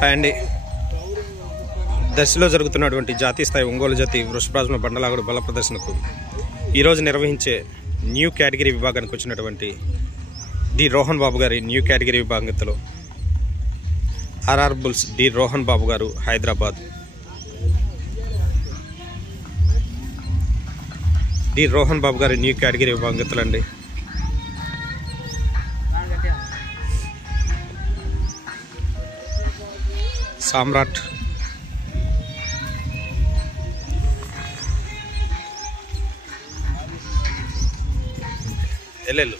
Hi అండి. దర్శిలో జరుగుతున్నటువంటి జాతీయ స్థాయి ఒంగోలు జాతి వృషభరాజుల బండలాగుడు బల ప్రదర్శనకు ఈరోజు నిర్వహించే న్యూ కేటగిరీ విభాగానికి వచ్చినటువంటి డి రోహన్ బాబు గారి న్యూ కేటగిరీ విభాగంలో ఆర్ఆర్ బుల్స్ డి రోహన్ బాబు గారు హైదరాబాద్. డి రోహన్ బాబు గారి న్యూ కేటగిరీ విభాగంలో అండి. సామ్రాట్ ఎల్లెల్లు